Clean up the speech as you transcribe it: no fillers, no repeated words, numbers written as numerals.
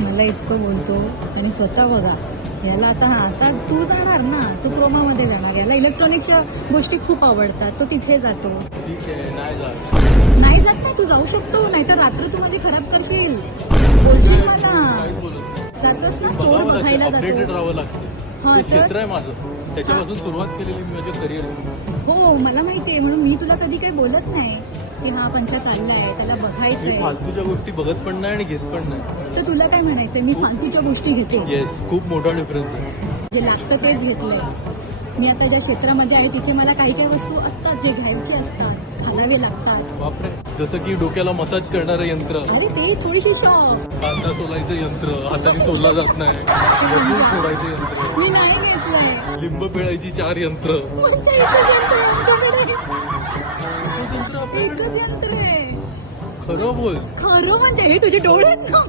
मला इतकं बोलतो आणि स्वतः बघा याला आता तू जाणार ना, तू क्रोमामध्ये जाणार. याला इलेक्ट्रॉनिक्सच्या गोष्टी खूप आवडतात, तो तिथे जातो. ठीक आहे, नाही जात. नाही जात नाही, तू जाऊ शकतो, नाहीतर रात्र तू माझी खराब करशील, बोलशील मला. काहीच बोलत नाही. जातोस ना स्टोर बघायला अपडेटेड जातो. राहावं लागतं. हा ते तर क्षेत्र आहे माझं, त्याच्यापासून सुरुवात केलेली मी माझ्या करिअर. हो मला माहितीये, म्हणून मी तुला कधी काही बोलत नाही की हा पंचा चाललाय त्याला मी बघायचंय. फालतूच्या गोष्टी बघत पण नाही आणि घेत पण नाही. तर तुला काय म्हणायचंय, मी फालतूच्या गोष्टी घेते, येस, खूप मोठा डिफरन्स आहे. जे लागतं तेच घेतलंय. मी आता ज्या क्षेत्रामध्ये आहे तिथे मला काही काही वस्तू असतात जे घ्यायचे असतात, घालावे लागतात. बापरे, जसं की डोक्याला मसाज करणारं यंत्र, अरे ते थोडीशी शॉप. कांदा सोलायचं यंत्र, हाताने सोलला जात नाही, लसूण फोडायचं यंत्र, मी नाही घेतलंय. लिंब पिळायची 4 यंत्र. कोणत्या एकच यंत्र आहे आमच्याकडे? एकच यंत्र आपल्याकडे? एकच यंत्र आहे. खरं बोल. खरं म्हणजे हे तुझे डोळे आहेत ना.